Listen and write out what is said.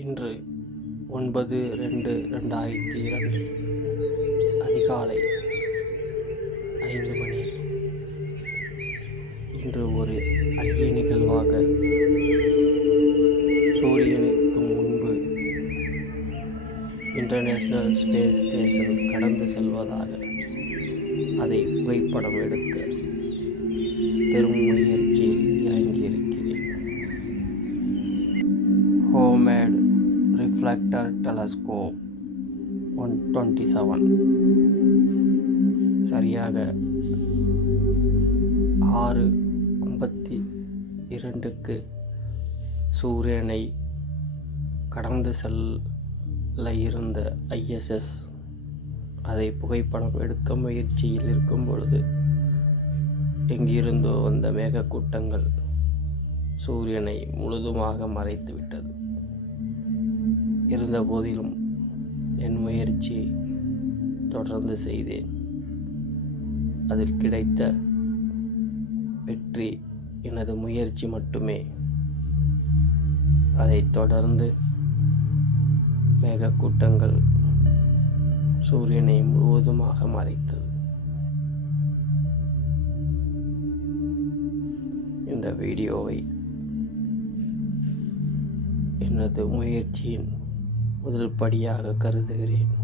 இன்று 9/2/2002 அதிகாலை 5 மணி. இன்று ஒரு அரிய நிகழ்வாக சூரியனுக்கு முன்பு இன்டர்நேஷனல் ஸ்பேஸ் ஸ்டேஷன் கடந்து செல்வதாக அதை புகைப்படம் எடுக்க பெரும் முயற்சியில் இறங்கியிருக்கிறேன். ஹோம்மேட் ரிஃப்ளெக்டர் டெலஸ்கோப் 127 சரியாக 6:52 சூரியனை கடந்து செல்ல இருந்த ISS அதை புகைப்படம் எடுக்க முயற்சியில் இருக்கும் பொழுது எங்கிருந்தோ வந்த மேகக்கூட்டங்கள் சூரியனை முழுதுமாக மறைத்துவிட்டது. இருந்த போதிலும் என் முயற்சி தொடர்ந்து செய்தேன். அதில் கிடைத்த வெற்றி எனது முயற்சி மட்டுமே. அதைத் தொடர்ந்து மேகக்கூட்டங்கள் சூரியனை முழுவதுமாக மறைத்தது. இந்த வீடியோவை எனது முயற்சியின் முதல் படியாக கருதுகிறேன்.